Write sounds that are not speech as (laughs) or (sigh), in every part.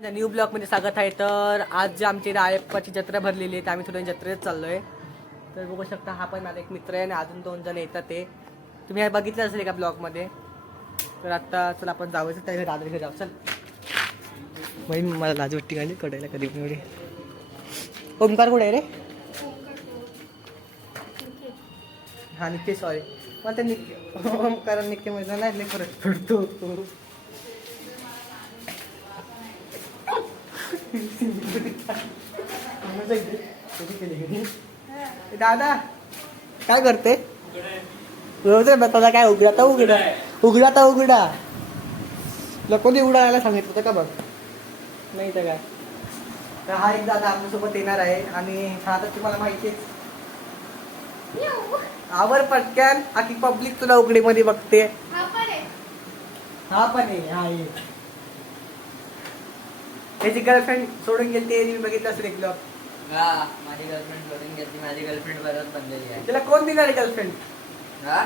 New ब्लॉकमध्ये स्वागत आहे. तर आज जे आमची रायप्पाची जत्रा भरलेली आहे तर आम्ही थोड्या जत्रेत चाललोय. तर बघू शकता हा पण माझा एक मित्र आहे आणि अजून दोन जण येतात ते. तुम्ही हे बघितलं असेल एका ब्लॉगमध्ये? तर आता चला आपण जावं त्या घरी जाऊ. चल. बहीण मला लाज वाटते गाणी कडायला कधी पण एवढी. ओमकार कुठे आहे रे? हा नित्य सॉरी मला ते नित्य ओमकार नित्यमध्ये नाही लय (laughs) दादा काय करते? तुला काय उघडा तर उघडा. उघडा तर उघडा. तुला कोणी उघडायला सांगितलं होतं का बघ? नाही तर काय? तर हा एक दादा आमच्यासोबत येणार आहे आणि हा तर तुम्हाला माहिती आहे. आवर पटक्यान आखी पब्लिक तुला उघडीमध्ये बघते. हा पण आहे. हा ये त्याची गर्लफ्रेंड सोडून गेली ते मी बघितलं असेल एक ब्लॉग माझी गर्लफ्रेंड सोडून गेली माझी गर्लफ्रेंड परत बनलेली आहे. तिला कोण दिणार गर्लफ्रेंड हा?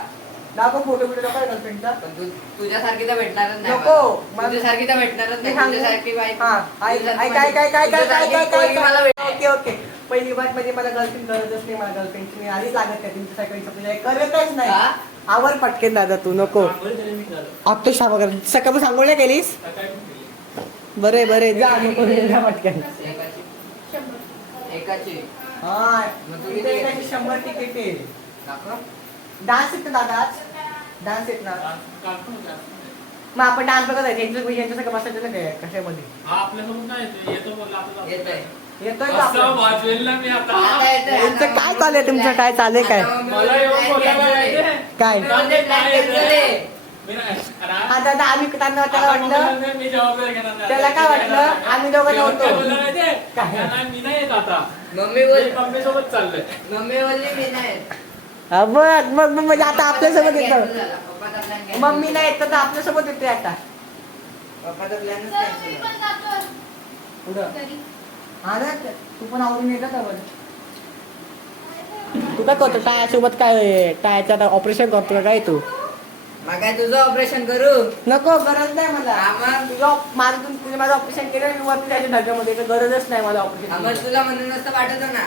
दाखव फोटो बिटो नको गर्लफ्रेंडचा पण तू तुझ्यासारखी तर भेटणारच नको तुझ्यासारखी तर भेटणारच नाही तुझ्यासारखी बाईक काय काय काय काय काय काय मला ओके ओके. पहिली बात म्हणजे मला गर्लफ्रेंड गरजच नाही मला गर्लफ्रेंड मी आधीच लागत नाही तुमच्या सकाळी करतच नाही. आवर पटकेन दादा तू नको. आत्ता सांग सकाळ तू सांगोळ्या केलीस? बरे बरे जा नको जा पटकन. शंभर डान्स येत दादा डान्स येत ना. मग आपण डान्स बघत आहे. यांच्या बसायचं काय कशामध्ये? येतोय? तुमचं काय चाललंय तुमचं? काय चाललंय काय? काय? आता आम्ही त्यांना त्याला वाटलं त्याला काय वाटलं आम्ही दोघं नव्हतो. बघ मग मग म्हणजे आता आपल्यासोबत येत. मम्मी नाही येत तर आपल्यासोबत येते आता. तू पण तू काय करतो टायासोबत काय टायाचं आता ऑपरेशन करतो काय तू? मग काय तुझं ऑपरेशन करू नको गरज नाही मला हा मग? तुझं op- माझं तू- तुझं माझं ऑपरेशन केलं मी वरती धक्क्यामध्ये तर गरजच नाही मला आम्हाला ऑपरेशन तुला म्हणून नसतं पाठवतो ना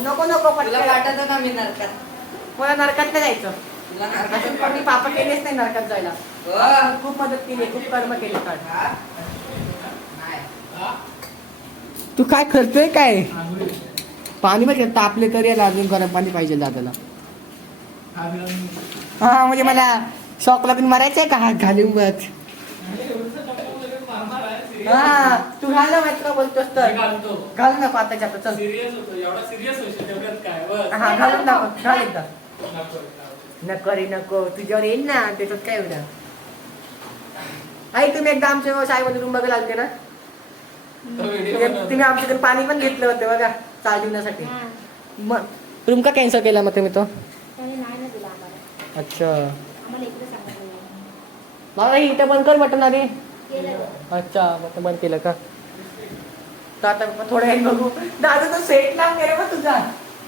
नको नको तुला पटकन. पाठवतो ना मी नरकात मला नरकात नाही जायचं तुला पण मी पापा केलेच नाही नरकात जायला हो. खूप मदत केली खूप कर्म केले हा? नाही. हा? तू काय करतोय काय. पाणी पण तापले तरी याला अजून गरम पाणी पाहिजे दादाला हा म्हणजे मला शॉक लागून मारायचंय का हात घालून बघ. हा तू घाल ना मात्र बोलतोस मी तर. घाल ना पाताच्या आता चल. हा घालून दाखव घाल एकदा. नको, नको. नको रे नको. तुझ्यावर येईल ना त्याच्यात काय एवढं? आई तुम्ही एकदा आमच्या शाळेमध्ये रूम बघायला आलते ना? तो video तुम्ही आमच्याकडे पाणी पण घेतलं होतं बघा चाल ठेवण्यासाठी मग रूम का कॅन्सल केला मग तुम्ही तो? त्याने नाही मला हिट बंद कर बटन आधी. केलं अच्छा ते बंद केलं का? तर आता वेळ बघू. दादा तो सेट लावून गेला मग तुझा.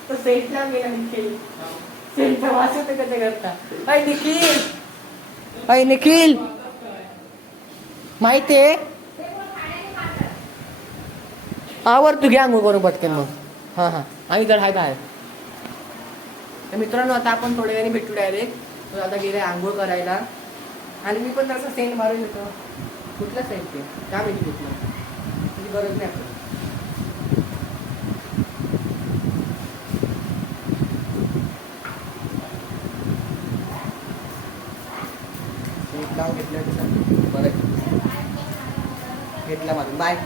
तो सेट लावून गेला निखिल सेटचा वास येतो त्याच्या करता. अय निखिल. अय निखिल. माहितीये आवर तू घ्या अंघोळ करून पटकन मग. हां हां. आम्ही जर हाय बाहेर. तर मित्रांनो आता आपण थोड्या वेळाने भेटू डायरेक्ट तो आता गेले आंघोळ करायला. आणि मी पण तसं सेंट मारून येतो. कुठला सेंट ते? का माहिती कुठला तुझी गरज नाही आपल्याला. लावून बरं. घेतला माझून बाय.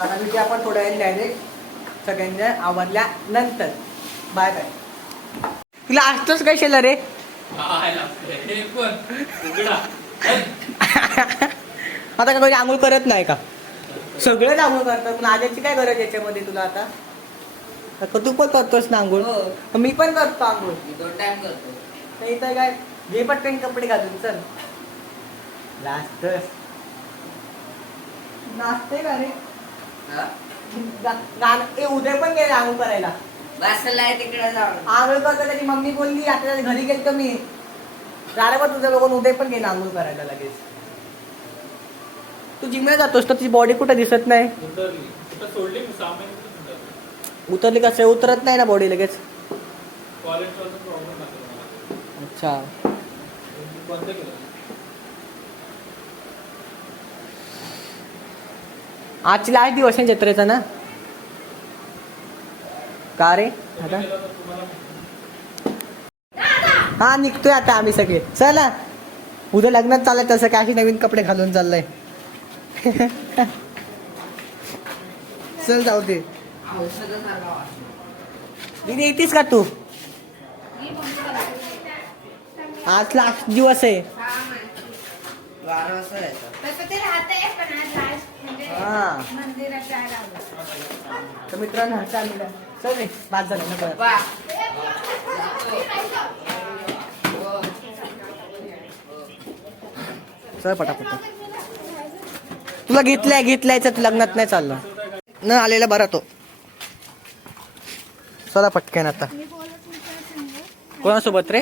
आता मी आपण थोड्या वेळ डायरेक्ट सगळ्यांना आवडल्या नंतर बाय बाय. तुला असतोच काय शेला रे हा. (laughs) हे. आता का कोणी आंघोळ करत नाही का सगळेच आंघोळ करतात पण आजाची काय गरज याच्यामध्ये तुला आता तू पण करतोस ना आंघोळ हो. मी पण करतो आंघोळ मी दोन टाइम करतो नाही तर काय घे पटकन कपडे घालून चल लास्ट नाचते का रे हा? गा- गाणं ए उद्या पण गेले आंघोळ करायला बसला आहे तिकडे जाऊन. आंघोळ करता त्याची मम्मी बोलली आता घरी गेलतो मी. झालं पण तुझं बघून उद्या पण गेला आंघोळ करायला लगेच. तू जिमला जातोस तर तुझी बॉडी कुठे दिसत नाही? उतरली. कुठं सोडली मी? सहा महिने उतरली. उतरली कसं उतरत नाही ना बॉडी लगेच? कॉलेजचा प्रॉब्लेम अच्छा. बंद केलं. आजची लास्ट दिवस आहे जत्रेचा ना? का रे? आता हा निघतोय आता आम्ही सगळे. चला उद्या लग्नात चालत तसं काय अशी नवीन कपडे घालून चाललंय. (laughs) चल जाऊ दे. दीदी येतीस का तू? आज लास्ट दिवस आहे. हा. तर मित्रांनो चालू रे झाले पटापट. तुला घेतलाय घेतलायच तू लग्नात नाही चाललं. न आलेला बरा तो. चला पटकन आता. कोणासोबत रे.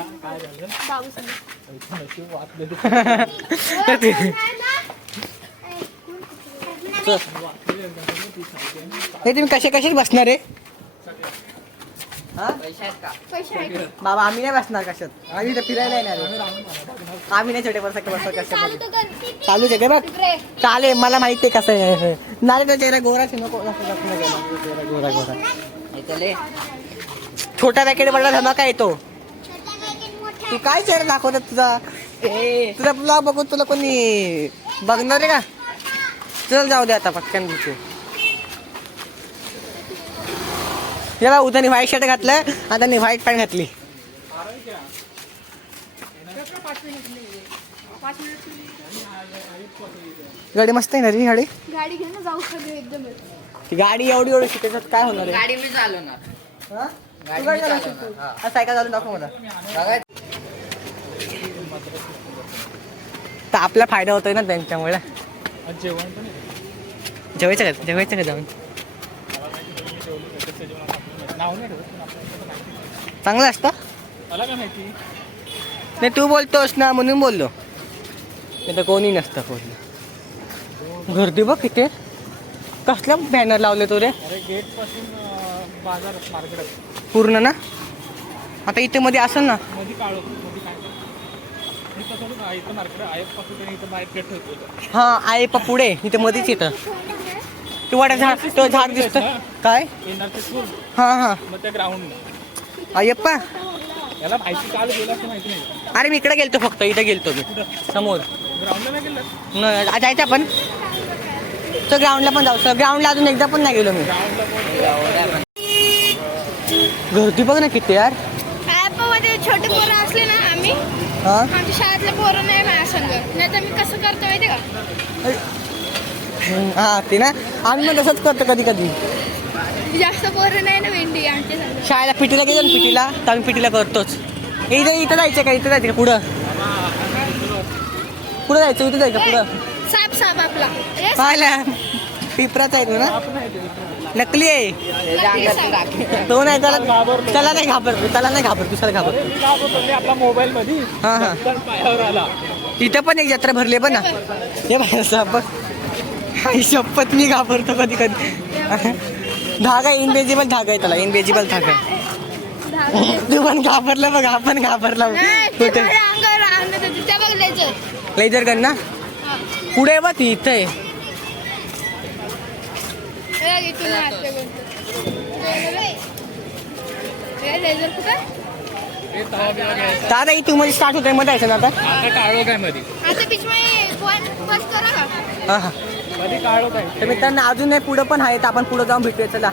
हे तुम्ही कसे कसे बसणार रे हा? पैसे आहेत? बाबा आम्ही नाही बसणार कशात. आम्ही तर फिरायला येणार आहे. आम्ही नाही छोटे बसा बसा चालू कशामध्ये तर करते. चालूच आहे बघ. चालेल मला माहिती आहे कसं आहे. हे. नाही तो चेहरा गोराच आहे, नको नको नको नको, चेहरा गोरा गोरा. छोटा पॅकेट पडला धमाका येतो. तू काय चेहरा दाखवतात तुझा? तुझा ब्लॉग बघून तुला कोणी बघणार आहे का? चल जाऊ दे आता पटकन हे बा उद्याने व्हाईट शर्ट घातलं आता त्यांनी व्हाईट पॅन्ट घातली. गाडी मस्त आहे ना रे ही गाडी? गाडी घे ना जाऊ सगळे एकदम ती गाडी एवढी एवढी शिकायचं काय होणार आहे? गाडी मी चालवणार. हा? गाडी तू गाडी मी चालवू चालवणार, शकतो. सायकल चालून दाखव मला. बघा तर आपला फायदा होतोय ना त्यांच्यामुळे. जेवण पण. जेवायचं का? जेवायचं का जाऊन मला माहिती पडलं मी जेवलो त्याचं जेवण आपलं नाव नाही. ठेवत. चांगलं असतं? मला काय माहिती? नाही तू बोलतोस ना म्हणून बोललो. नाही तर कोणी नसतं बोललो गर्दी बघ किती कसला बॅनर लावले तो रे? अरे गेटपासून अं, बाजार मार्केट. पूर्ण ना? आता इथे मध्ये असेल ना? मध्ये काळो इथं इथं इथं हा आहे पा पुढे इथे मध्येच येतं तू वाटा झाड तो झाड दिसतं. काय? ते हा हा. अय्यप्पा. याला माहिती काल गेलं असं माहिती नाही. अरे मी इकडे गेलतो फक्त इथे गेलतो मी. समोर. नाही जायचं आपण? तर ग्राउंडला पण जाऊ. ग्राउंडला अजून एकदा पण नाही गेलो मी. गर्दी बघ ना किती यार. मध्ये छोटे पोरं असले ना आम्ही हा? आमच्या शाळेतले पोरं नाही माझ्या संग. नाही तर मी कसं करतो माहिती का? हा ते ना? आम्ही पण तसंच करतो कधी कधी. जास्त पोरं नाही ना भेंडी आमच्या शाळेला पिटीला गेलो ना पिटीला तर आम्ही पिटीला करतोच. इथे इथं जायचं का? इथं जायचं का? पुढं. पुढं जायचं इथं जायचं पुढं. साप साप आपला. ए, पाहिला. पिपराचा आहे तो ना? नकली आहे. साप. तो नाही त्याला त्याला नाही घाबर त्याला नाही घाबर दुसऱ्याला घाबर आपला मोबाईल मध्ये हा हा. पायावर आला इथं पण एक जत्रा भरली आहे पण ना. हे बाय बघ. आई शपथ मी घाबरतो कधी कधी. धागा इनवेजिबल धागा आहे त्याला इनवेजिबल धागा. तू पण घाबरला बघ आपण घाबरला ते कुठे? लेजर लेजर गन ना. पुढे बघ ती इथं आहे. दादा इथून मध्ये स्टार्ट होतंयमध्ये यायचं ना आता? काय मध्ये? हा हा. तर मित्रांनो अजून नाही पुढं पण आहे तर आपण पुढं जाऊन भेटूया. चला.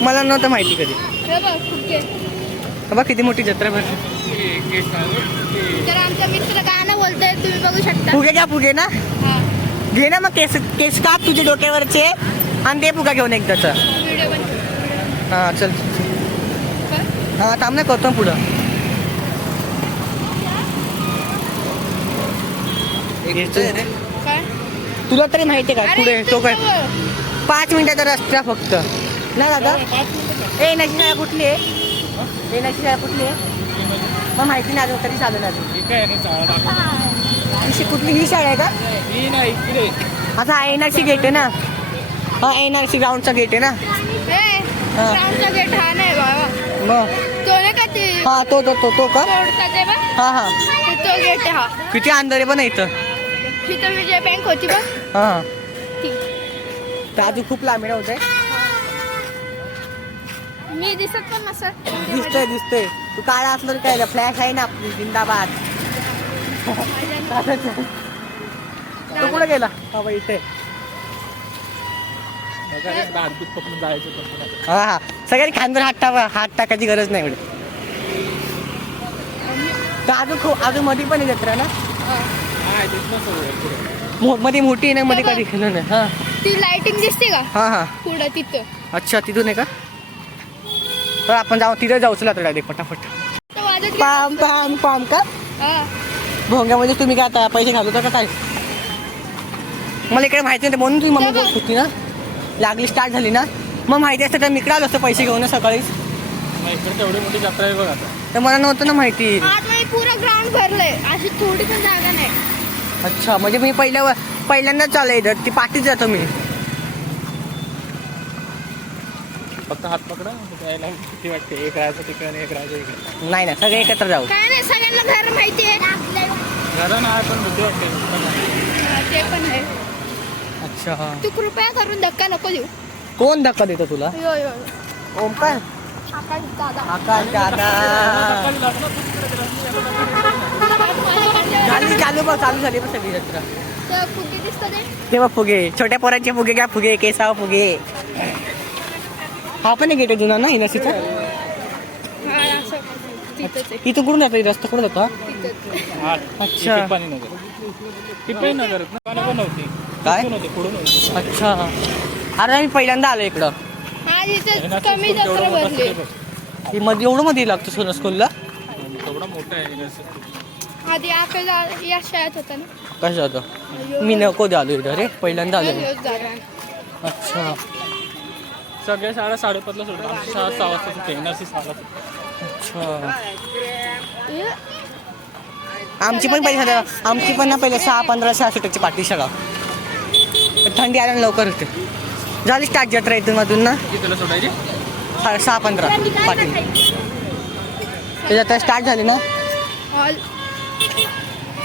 मला नव्हतं माहिती कधी. बघ बघ किती मोठी जत्रा भरली. ते गेट काढू ते तर आमच्या मित्र गाणं बोलतोय तुम्ही बघू शकता. फुगे घ्या फुगे ना. हा. घे ना मग केस केस काप तुझे डोक्यावरचे. आणि ते फुगा घेऊन एकदाच. हा चल. हा थांब नाही करतो ना पुढं तुला तरी माहिती आहे का पुढे तो काय. पाच मिनिटाचा रस्ता फक्त. ना दादा? ए नशी शाळा कुठली आहे? ए नशी शाळा कुठली आहे? मग माहिती नाही अजून कधी चालू नाही. हे ही कुठली ही शाळा आहे का? ही आता एन आर सी गेट आहे ना. हा एन आर सी ग्राउंडचा गेट आहे ना. ए हा. ग्राउंडचा गेट हा नाही मग? तो ते हा तो तो तो तो का? हा हा. तो गेट आहे हा. किती अंधारे पण आहे इथं. तिथं विजय बँक होती बघ. हा. तर अजून खूप लांब होत आहे मी दिसत पण नसत. दिसतंय दिसतंय. तू काळा असलं तर काय फ्लॅश आहे ना आपली जिंदाबाद. (laughs) तो कुठे गेला? हा बाई इथे. हा. हा सगळ्यांनी खांद्यावर हात टाका हात टाकायची गरज नाही एवढी. तर अजून खूप अजून मध्ये पण आहे जत्रा ना? मो- मध्ये मोठी आहे ना मध्ये कधी गेलो नाही. हा. ती लाइटिंग दिसते का? हा हा. पुढं तिथं. अच्छा तिथून आहे का? तर आपण जाऊ तिथे जाऊ चला डायरेक्ट पटापट. तर वाजत पाम पाम पाम का? हा. भोंग्यामध्ये तुम्ही काय आता पैसे घालवता का काय? मला इकडे माहिती नाही म्हणून तुम्ही मम्मी बोलत होती ना? लागली स्टार्ट झाली ना? मग माहिती असतं तर मी इकडे आलो असतो पैसे घेऊन ना सकाळीच तेवढी मोठी जत्रा आहे बघ आता. तर मला नव्हतं ना माहिती. आतमध्ये पुरं ग्राउंड भरलंय. अशी थोडी पण जागा नाही. अच्छा म्हणजे मी पहिल्या पहिल्यांदाच चालू इथं. ती पाठीच जातो मी फक्त हात पकडा यायला किती वाटते. एक राहायचं ठिकाणी एक राहायचं इकडे नाही ना सगळे एकत्र जाऊ. काय नाही सगळ्यांना घर माहिती आहे. घरा नाही पण बुद्धी वाटते. हा, ते पण आहे. अच्छा हा. तू कृपया करून धक्का नको देऊ. कोण धक्का देतो तुला? यो यो ओमकार. आकाश दादा. आकाश दादा. झाली चालू बघ चालू झाली बघ सगळी जत्रा तर फुगे दिसतं ते ते बघ फुगे छोट्या पोरांचे फुगे घ्या फुगे केसाव फुगे. हा पण एक गेट आहे जुना ना हिनसीचा हा असं. तिथंच आहे. इथून कुठून जातो रस्ता कुठून जातो हा? तिथंच. हा अच्छा. टिप्पाणी नगर टिप्पाणी नगर ना पण नव्हती काय? इथून होती पुढून होती अच्छा. अरे मी पहिल्यांदा आलो इकडं. हा कमी जत्रा मोठं भरली मध्ये एवढं मध्ये लागतो सोनं स्कूलला तेवढा मोठा आहे एनआरसी स्कूल. आधी आकाश दादा या शाळेत होता ना? कसं जातो मी नको आलो इथं? रे पहिल्यांदा आलो मी. अच्छा. सगळ्या शाळा साडेपाचला सुटतात. आमची शाळा सहा वाजता सुटते. एनआरसी सहाला सुटते. अच्छा. आमची पण पहिले आमची पण ना पहिले सहा पंधरा सहा सुटायची पाठी शाळा पण थंडी आल्यानं लवकर होते. झाली स्टार्ट जत्रा इथून मधून ना? किती तुला सोडायची? सा- सहा पंधरा पाठी ते जत्रा स्टार्ट झाली ना?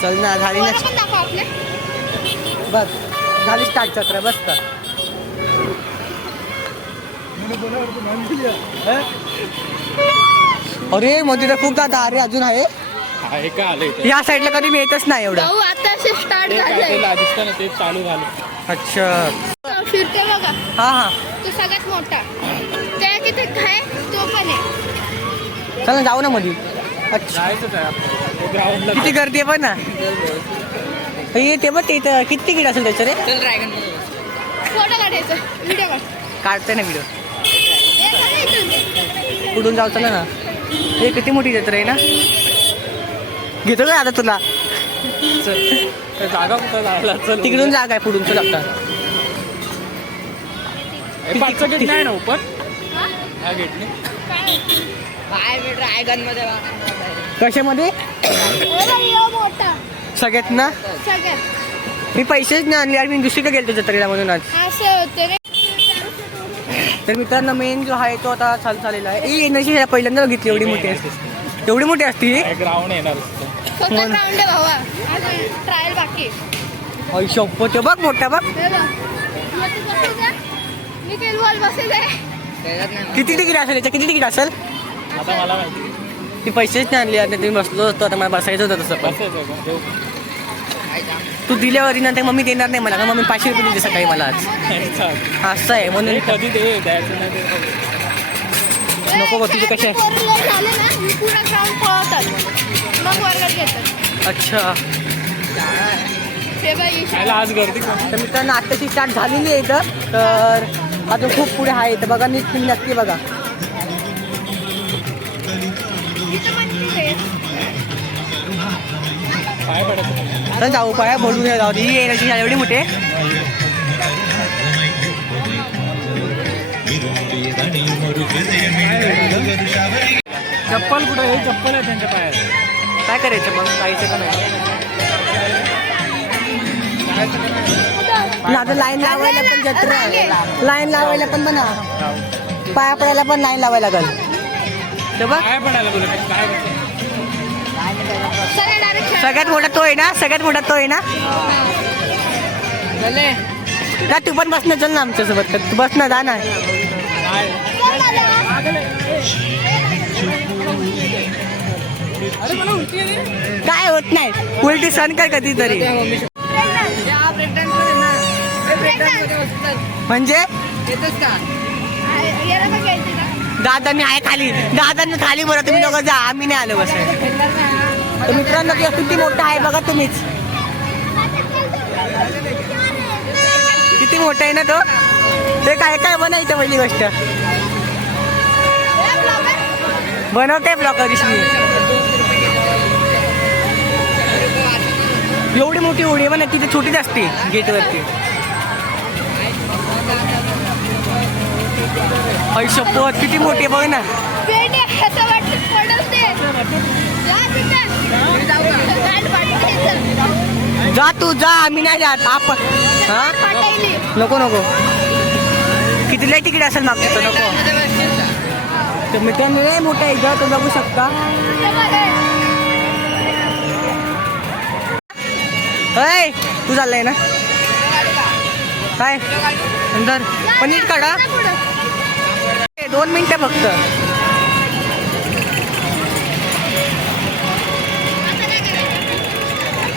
चल ना झाली ना. बस झाली स्टार्ट जत्रा बस का अरे मध्ये तर खूप दादा अरे अजून आहे? हा हे आलं या साईडला कधी मिळतच नाही एवढं. भाऊ आता असे स्टार्ट ते काय झालंय ते दिसतं ना ते चालू झालं. अच्छा. फिरतो बघा. हा हा. तो सगळ्यात मोठा. त्या किती काय तो पण आहे. चल ना जाऊ ना मध्ये अच्छा. जायचंच आहे आपल्याला ग्राउंडला किती गर्दी आहे पण ना. हे ते बघ ते इथं किती तिकीट असेल त्याचं रे? चल ड्रॅगन फोटो काढायचं व्हिडिओ ना व्हिडिओ ना. कुठून जाऊ चला ना. हे किती मोठी जत्रा आहे ना? घेतो का आता तुला. ते जागा कुठं जायला चल तिकडून जागा आहे पुढून चल आता. हे पाचचं नाही ना ओपन हा? ह्या गेटने कशामध्ये? सगळ्यात ना? मी पैसेच नाही आणले आणि मी दुसरीकडे गेलतो जत्रेला म्हणून आज. असं होतं रे. तर मित्रांनो मेन जो आहे तो आता चालू झालेला आहे. ही एनर्जी पहिल्यांदा बघितली एवढी मोठी असते. एवढी मोठी असते ही? ग्राउंड येणार असतं. फक्त ग्राउंड आहे भावा. अजून ट्रायल बाकी ते बघ मोठा बघ. हे किती तिकीट असेल याचं किती तिकीट असेल? आता मला माहिती ती पैसेच नाही आणले आणि तुम्ही बसलो असतो आता मला बसायचं होतं तसं पण बसायचं का? देऊ. काय जाम. तू दिल्यावर नंतर मम्मी देणार नाही मला का मम्मी पाचशे रुपये दिले सकाळी मला आज. असं आहे म्हणून हे कधी दे द्यायचं नाही ते नको बघ, तुझे कसे आहे? फोर व्हीलर झाले ना मी पुरा ग्राउंड पळवतात मग वर्गात घेतात अच्छा खायला आज गर्दी तर मित्रांनो आत्ताची स्टार्ट झालेली आहे इथं तर अजून खूप पुढे आहे तर बघा नीट तुम्ही नक्की बघा तर जाऊ पाया बोलून जाऊ दे. ही एनर्जी एवढी मोठी. आहे चप्पल कुठं हे चप्पल आहे त्यांच्या पायात. काय करायचं मग? जायचं का नाही. आता लाईन लावायला पण जत्रा. आहे लाईन लावायला पण म्हणा. पाया पडायला पण लाईन लावायला लागल. सगळ्यात मोठा तो आहे ना? सगळ्यात मोठा तो आहे ना? ना तू पण बस ना चल ना आमच्यासोबत. तू बस ना जा ना. काय? होत नाही. उलटी सण कर कधीतरी. म्हणजे याला पण घ्यायचे ना दादा मी आहे खाली. दादांनी खाली बरं तुम्ही दोघं जा. आम्ही नाही आलो बस. तर मित्रांनो किती मोठा आहे बघा तुम्हीच. किती मोठा आहे ना तो? ते काय काय बनायचं पहिली गोष्ट? बनवते ब्लॉकर मी एवढी मोठी उडी आहे ना तिथे छोटीच असते गेटवरती शपथ किती मोठी बघ ना. जा. जा तू जा. आम्ही नाही जात. आपण हा. नको नको. कितीला तिकीट असेल मागचं तर नको. तर मित्रांनो लय मोठा आहे. इथं, तो बघू शकता. अय तू चाललाय ना? काय? नंतर पण नीट काढा जा दोन मिनटं फक्त.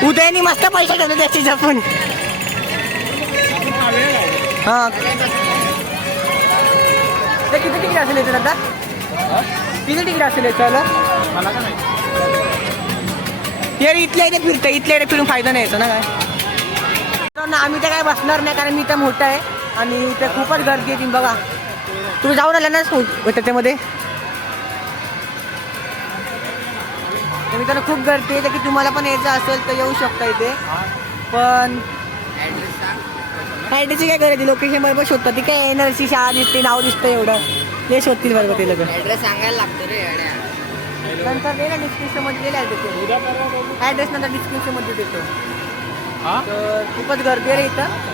उदयनी मस्त पैसे ठेवले त्याची जपून. हा. ते किती तिकीट असेल याचं आता किती तिकीट असेल याचं मला इथल्या इथे फिरतं इथल्या इथे फिरून फायदा नाही याचा ना काय? आम्ही तर काय बसणार नाही कारण मी तर मोठा आहे आणि इथे खूपच गर्दी आहे बघा. तुम्ही जाऊन आला ना सो- त्याच्यामध्ये तर मित्रांनो खूप गर्दी आहे की तुम्हाला पण यायचं असेल तर येऊ शकता इथे. पण ॲड्रेसची काय करायची लोकेशन बरोबर शोधतात ती. काय एनर्सी शाळा दिसते नाव दिसतं एवढं. ते शोधतील बरोबर ते लोक. ऍड्रेस सांगायला लागतो रे. नंतर दे ना डिस्क्रिप्शनमध्ये दिले ॲड्रेस. ॲड्रेस नंतर डिस्क्रिप्शनमध्ये देतो. हा? तर खूपच गर्दी आहे इथं.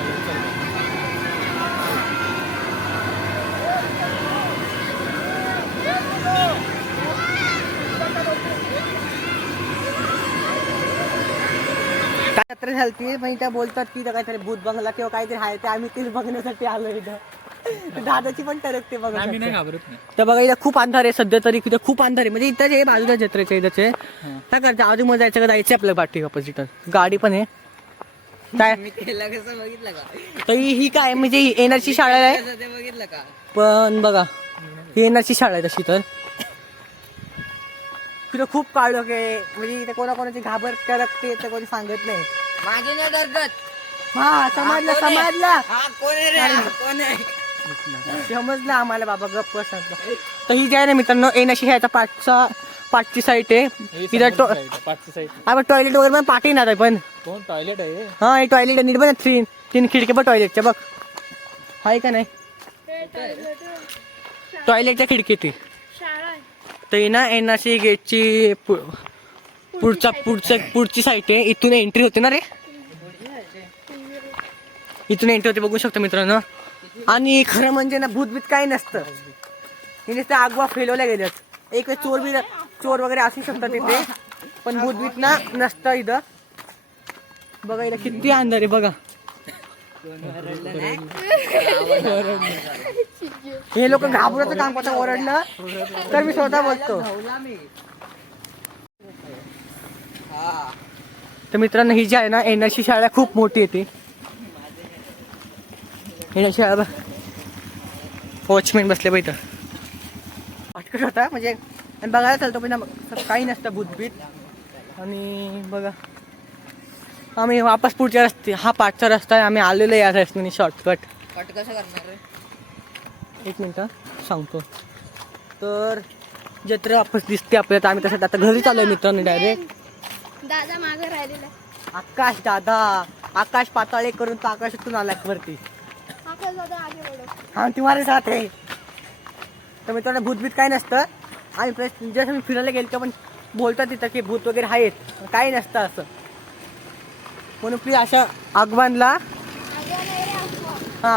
काय जत्रा झालती पण त्या बोलतात की इथं काहीतरी भूत बंगला किंवा काहीतरी आहे ते आम्ही तेच बघण्यासाठी आलो इथं. (laughs) दादाची पण बघा आम्ही नाही घाबरत नाही. तर बघा इथं खूप अंधार आहे सध्या तरी इथं खूप अंधार आहे. म्हणजे इथं जे बाजूला जत्रेच्या इथंचे काय करते? आधी मध्ये जायचं का? जायचं आपल्या पाठी ऑपोजिट गाडी पण आहे. काय? मी केला कसं बघितलं का? तर ही काय म्हणजे येणारची शाळा आहे. कसं ते बघितलं का? पण बघा ही येणारची शाळा आहे तशी तर. तिथं खूप काळोख आहे. म्हणजे इथे कोणाकोणाची घाबर करकते तर कोणी सांगत नाही. माझी नाही डरगत हा समजलं समजलं. हा कोण आहे रे? हा, कोण आहे? समजलं आम्हाला बाबा गप्प सांगतो तर ही जी आहे ना मित्रांनो येणारची शाळेचा पाठचा पाठची साईट आहे. हे इथं टॉ समोरची side, पाचची साईड आपण टॉयलेट वगैरे पण पाठी ना पण. कोण? टॉयलेट आहे हा? हे टॉयलेट नीट पण तीन तीन खिडकी पण टॉयलेटच्या बघ. आहे का नाही? टॉयलेटच्या खिडकी ती. तर ही ना सी गेटची पु- पुढचा पुढचं पुढची साईट आहे. इथून एंट्री होते ना रे? इथून एंट्री होते बघू शकतो मित्रांनो. आणि खरं म्हणजे ना भूतभीत काही नसतं. हे नुसतं आगवा फेलवल्या गेल्यात. एक वेळ चोर बी चोर वगैरे असू शकतात तिथे पण भूतभीत ना नसतं इथं. बघा इथं किती अंधार आहे बघा. हे लोक घाबरत काम करतात ओरडलं तर मी स्वतः बोलतो. तर मित्रांनो ही जी आहे ना एनआरसी शाळा खूप मोठी येते. एनआरसी शाळा वॉचमॅन बसले पाहिजे अटकत होता म्हणजे आणि बघायला चालतो पण काही नसतं भूतभीत. आणि बघा. आम्ही वापस पुढच्या रस्ते हा पाठचा रस्ता आहे आम्ही आलेलो आहे या रस्त्याने शॉर्टकट कट कसं करणार रे? एक मिनिट सांगतो. तर जत्रा वापस दिसते आपल्याला तर आम्ही तसं आता घरी चालू आहे मित्रांनो डायरेक्ट दादा मागं राहिलेला. आकाश दादा आकाश पाताळे करून तो आकाशातून आला वरती. आकाश दादा आगे हा तुम्हाला साथ आहे. तर मित्रांनो भूतभीत काय नसतं. आम्ही प्रश्न जसं मी फिरायला गेलो पण बोलतात तिथं की भूत वगैरे आहेत काही नसतं असं. म्हणून प्लीज अशा अगवानला हा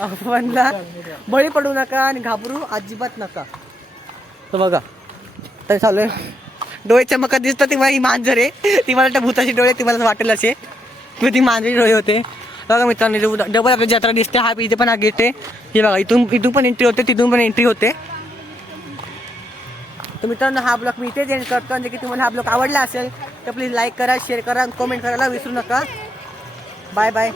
अफवानला बळी पडू नका आणि घाबरू अजिबात नका. तर बघा तर चालू आहे. डोळे चमकत दिसतं ती मला ही मांजर आहे. ती मला वाटतं भूताची डोळे ती मला वाटेल असे. किंवा ती मांजरी डोळे होते. बघा मित्रांनो डबल आपली जत्रा दिसते. हा इथे पण हा गेट आहे. हे बघा इथून इथून पण एंट्री होते तिथून पण एंट्री होते. तर मित्रांनो हा ब्लॉग मी इथेच एंड करतो. आणि की तुम्हाला हा ब्लॉग आवडला असेल तर प्लीज लाईक करा शेअर करा कमेंट करायला विसरू नका. Bye bye